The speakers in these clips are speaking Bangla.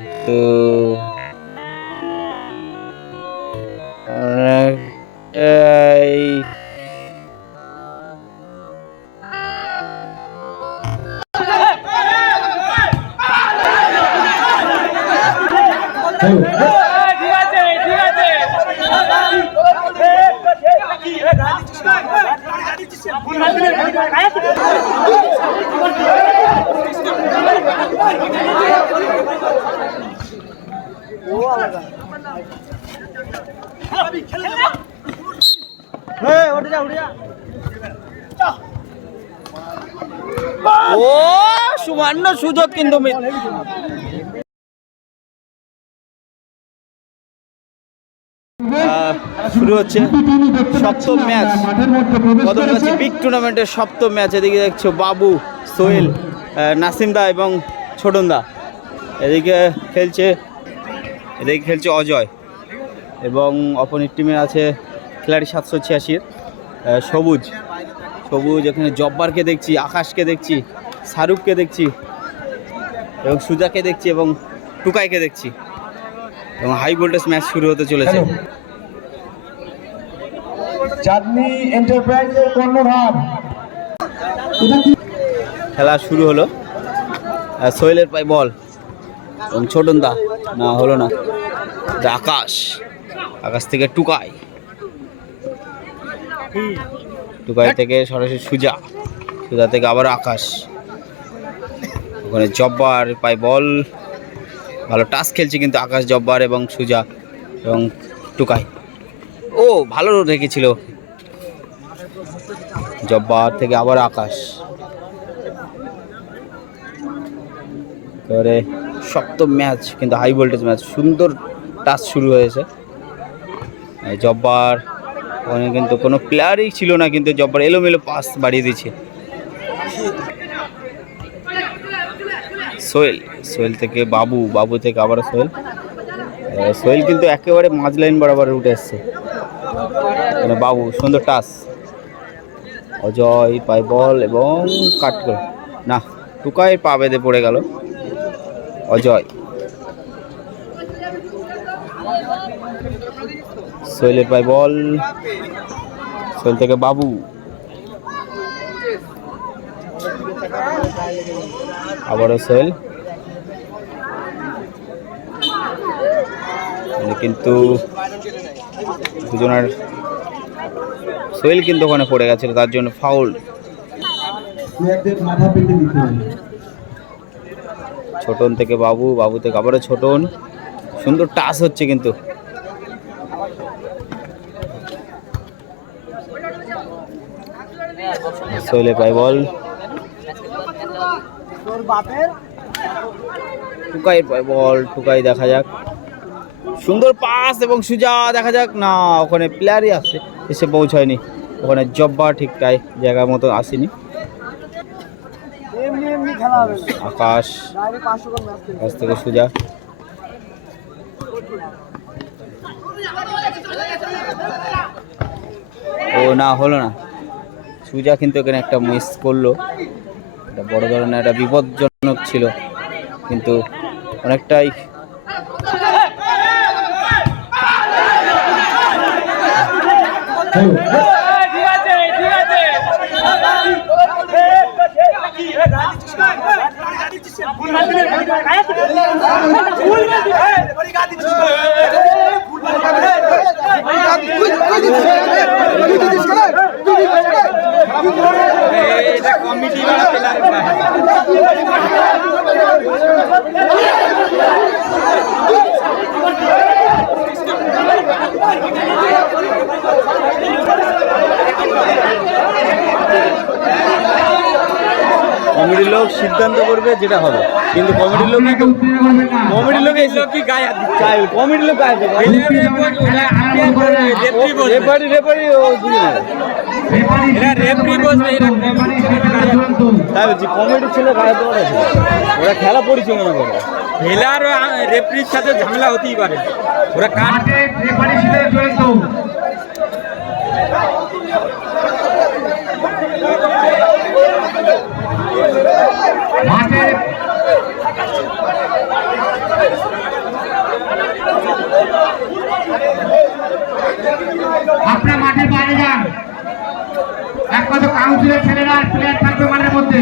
কিন্তু ও, সুবর্ণ সুযোগ কিন্তু শুরু হচ্ছে সপ্তম ম্যাচ। কদমগাছি বিগ টুর্নামেন্টের সপ্তম ম্যাচ। এদিকে দেখছ বাবু, সোহেল নাসিমদা এবং ছোটনদা। এদিকে খেলছে এদিকে খেলছে অজয় এবং অপোনেন্ট টিমে আছে খেলাড়ি সাতশো ছিয়াশির সবুজ। সবুজ এখানে জব্বারকে দেখছি আকাশকে দেখছি শাহরুখকে দেখছি এবং সুজাকে দেখছি এবং টুকাইকে দেখছি এবং হাই ভোল্টেজ ম্যাচ শুরু হতে চলেছে। চাঁদনি এন্টারপ্রাইজের কর্ণধার। খেলা শুরু হলো। সোহেলের পাই বল এবং ছোটন দা না, হলো না। আকাশ। আকাশ থেকে টুকাই। টুকাই থেকে সরাসরি সুজা। সুজা থেকে আবার আকাশ। ওখানে জব্বার পাই বল। ভালো টাচ খেলছে কিন্তু আকাশ, জব্বার এবং সুজা এবং টুকাই। ও, ভালো রেখেছিল। জব্বার থেকে আবার আকাশ। এবারে সপ্তম ম্যাচ, কিন্তু হাই ভোল্টেজ ম্যাচ, সুন্দর টাচ শুরু হয়েছে। জব্বার, ওখানে কিন্তু কোনো প্লেয়ারই ছিল না, কিন্তু জব্বার এলোমেলো পাস বাড়িয়ে দিচ্ছে সোহেল সোহেল থেকে বাবু বাবু থেকে আবার সোহেল। সোহেল কিন্তু একেবারে মাঝ লাইন বরাবর উঠে এসছে। মানে বাবু, সুন্দর টাচ অজয় পায় বল এবং কাট করে। না টুকাই পা বেঁধে পড়ে গেল। অজয়। সোহেলের পায় বল। সোহেল থেকে বাবু। আবারও সোহেল কিন্তু দুজনের সোহেল কিন্তু ওখানে পড়ে গেছিল, তার জন্য ফাউল মাথা দিতে ছোটন থেকে বাবু বাবু থেকে আবারও ছোটন সুন্দর টাচ হচ্ছে কিন্তু। সোহেলে পাই বল। টুকাই পাই বল, টুকাই দেখা যাক। সুন্দর পাস এবং সুজা, দেখা যাক। না, ওখানে প্লেয়ারই আসছে এসে পৌঁছায়নি। ওখানে জব্বা ঠিক তাই জায়গার মতো আসেনি। আকাশ আকাশ থেকে সুজা। ও না হলো না। সুজা কিন্তু এখানে একটা মিস করল। এটা বড় ধরনের একটা বিপজ্জনক ছিল। কিন্তু অনেকটাই হ্যালো ঠিক এটা কমিটির লোক সিদ্ধান্ত করবে যেটা হবে। কিন্তু কমিটির লোক কিন্তু কমিটির লোক এসে কি গায়ে? চাই কমিটির লোক আসবে রেফারি রেফারি ও তাই বলছি কমিটির ছিল গায়ে তোমার ওরা খেলা পরিচালনা করে। ভেলার রেফরির সাথে ঝামেলা হতেই পারে। ওরা কান মাঠে রেফারি ছিলেন জয়ন্ত মাঠে আপনার মাঠের বাইরে যান এক কথা কাউন্সিলের ছেলেরা প্লেয়ার থাকবে মাঠের মধ্যে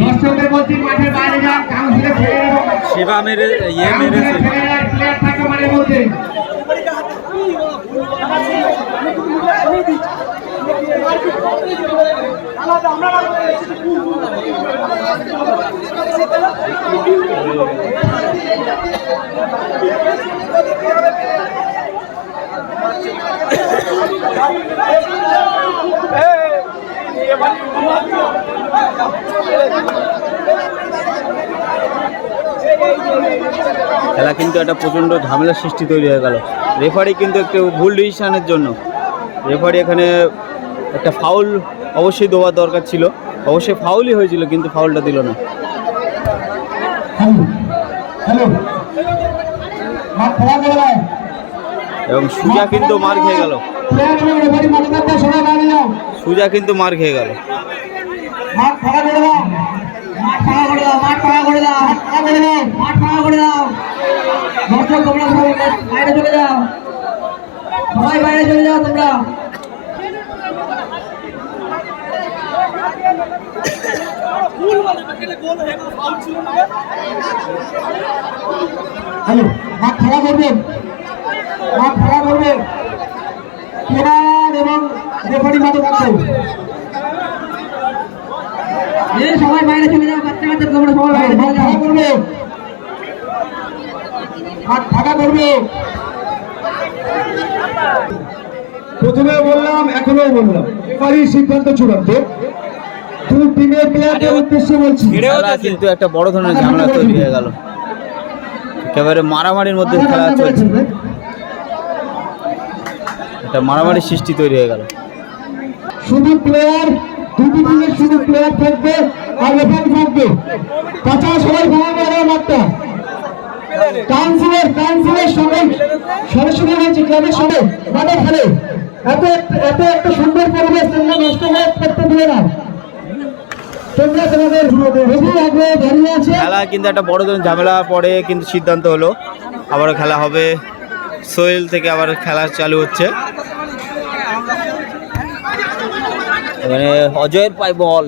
দর্শকদের মধ্যে মাঠের বাইরে যান কাউন্সিলের ছেলেরা সেবা মেরে ইয়ে মেরেছে প্লেয়ার থাকবে মাঠের মধ্যে খেলা কিন্তু একটা প্রচণ্ড ঝামেলার সৃষ্টি তৈরি হয়ে গেল। রেফারি কিন্তু একটু ভুল ডিসিশনের জন্য। রেফারি এখানে একটা ফাউল অবশ্যই দেওয়ার দরকার ছিল। অবশ্যই ফাউলই হয়েছিল, কিন্তু ফাউলটা দিল না। এবং সুজা কিন্তু মার খেয়ে গেল। সুজা কিন্তু মার খেয়ে গেল। করে দাও করে দাও। দাও মাঠ ফাঁকা করে দাও দর্শক হ্যালো মাঠ ফাঁকা করবেন মাঠ ফাঁকা করবেন এবং রেফারি মাঠে এই সবাই বাইরে চলে যাও বাচ্চা কাচ্চা তোমরা সবাই বাইরে চলে যাও। করবে। হাত ফাঁকা করবে। প্রথমে বললাম এখনও বললাম। এবারই সিদ্ধান্ত চূড়ান্ত। দুই টিমের প্লেয়ারদের উদ্দেশ্যে বলছি। কিন্তু একটা বড় ধরনের ঝামেলা তৈরি হয়ে গেল। একেবারে মারামারির মধ্যে খেলা চলছে। একটা মারামারির সৃষ্টি তৈরি হয়ে গেল। শুধু প্লেয়ার দুটি শুধু প্লেয়ার থাকবে আর থাকবে। তাছাড়া সবাই বেড়ে মাঠটা। কাউন্সিলর কাউন্সিলর সবাই হয়েছে, ক্লাবের মাঠে খেলে। এত এত একটা সুন্দর পরিবেশ তোমরা নষ্ট হয়ে দিলে না। তোমাদের খেলা কিন্তু একটা বড় ধরনের ঝামেলা পরে কিন্তু সিদ্ধান্ত হলো। আবারও খেলা হবে। সোহেল থেকে আবার খেলা চালু হচ্ছে। এখানে অজয়ের পায় বল।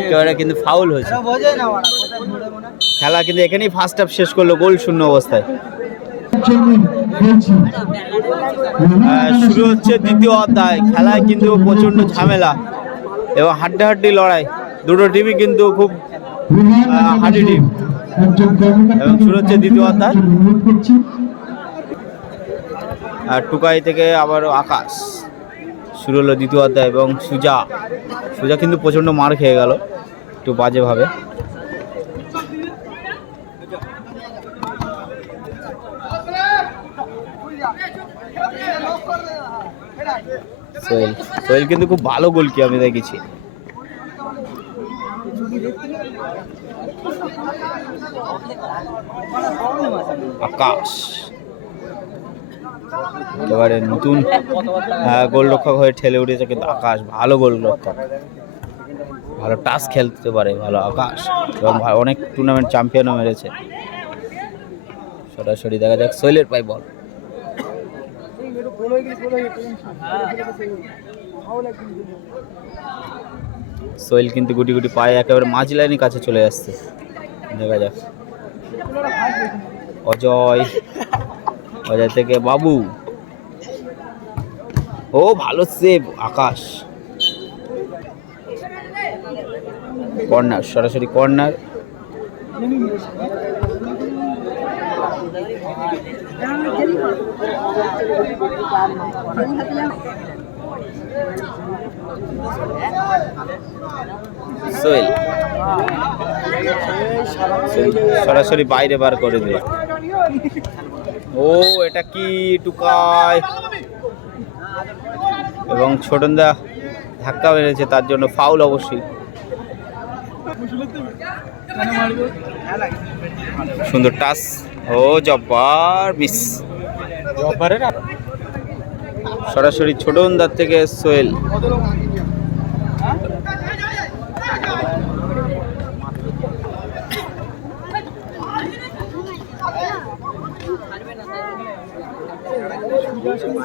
একেবারে কিন্তু ফাউল হয়েছে। খেলা কিন্তু এখানেই ফার্স্ট হাফ শেষ করল গোল শূন্য অবস্থায়। বলছি শুরু হচ্ছে দ্বিতীয় অধ্যায়। খেলায় কিন্তু প্রচণ্ড ঝামেলা এবং হাড্ডাহাড্ডি লড়াই। দুটো টিমই কিন্তু খুব আহ, হাডি টিম এবং শুরু হচ্ছে দ্বিতীয় অধ্যায় আর টুকাই থেকে আবার আকাশ। শুরু হলো দ্বিতীয় অধ্যায় এবং সুজা। সুজা কিন্তু প্রচণ্ড মার খেয়ে গেল একটু বাজেভাবে। সোহেল সোহেল কিন্তু খুব ভালো গোল কি আমি দেখেছি। আকাশ। একেবারে নতুন গোল রক্ষক হয়ে ঠেলে উঠেছে কিন্তু আকাশ, ভালো গোল রক্ষক ভালো টাচ খেলতে পারে, ভালো আকাশ। এবং অনেক টুর্নামেন্ট চ্যাম্পিয়নও মেরেছে। সরাসরি দেখা যাক সোহেলের পাই বল। সোহেল কিন্তু গুটি গুটি পায়ে একেবারে মাঝ লাইনের কাছে চলে আসছে। দেখা যাক। অজয়। অজয় থেকে বাবু। ও, ভালো সেভ আকাশ। কর্নার, সরাসরি কর্নার। সরাসরি বাইরে বার করে দিল। ও, এটা কি টুকায়? এবং ছোটনদা ধাক্কা মেরেছে, তার জন্য ফাউল অবশ্যই। সুন্দর টাস। ও, জব্বার মিস সরাসরি ছোটনদার থেকে সোহেল।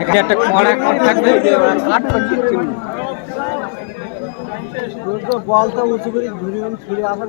এখানে একটা কড়া কর থাকবে। বলটা উঁচু করে ঘুরে ফিরে আসার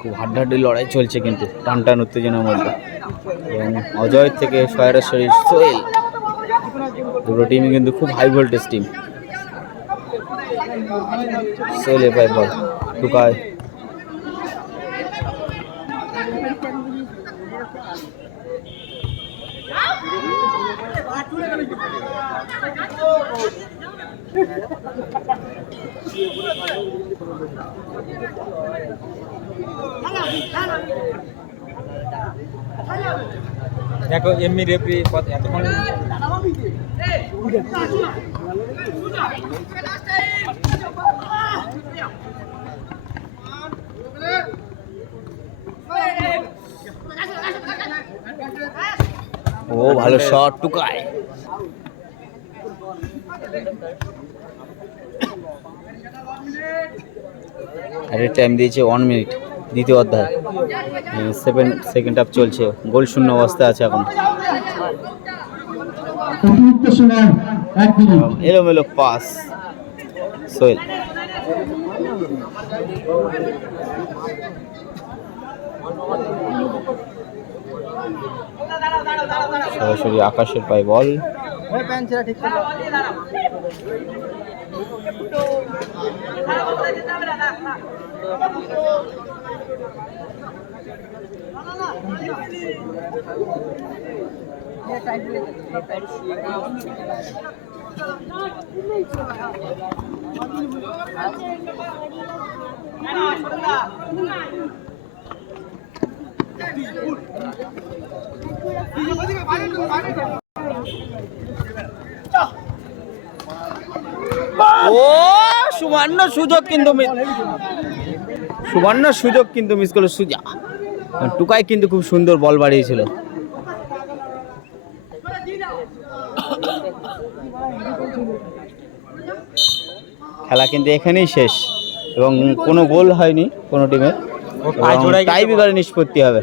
খুব হাড্ডাহাড্ডি লড়াই চলছে কিন্তু টান টান উত্তেজনার মধ্যে। এবং অজয় থেকে সরাসরি সোহেল। দুটো টিমই কিন্তু খুব হাই ভোল্টেজ টিম সোহেল এবার বল। টুকায়। দেখো এমনি রেফারি এতক্ষণ ও ভালো শট টুকায়। আরে টাইম দিয়েছে ওয়ান মিনিট দ্বিতীয় অধ্যায়। সেভেন সেকেন্ড হাফ চলছে। গোল শূন্য অবস্থায় আছে এখন। এলোমেলো পাস সোহেল। সরাসরি আকাশের পায়ে বল ও সুবর্ণ সুযোগ কিন্তু সুবর্ণ সুযোগ কিন্তু মিস করল সুজা। টুকাই কিন্তু খুব সুন্দর বল বাড়িয়েছিল। খেলা কিন্তু এখানেই শেষ এবং কোনো গোল হয়নি কোনো টিমের ও পায়ে জোড়ায় গেছে। টাই বিগারে নিষ্পত্তি হবে।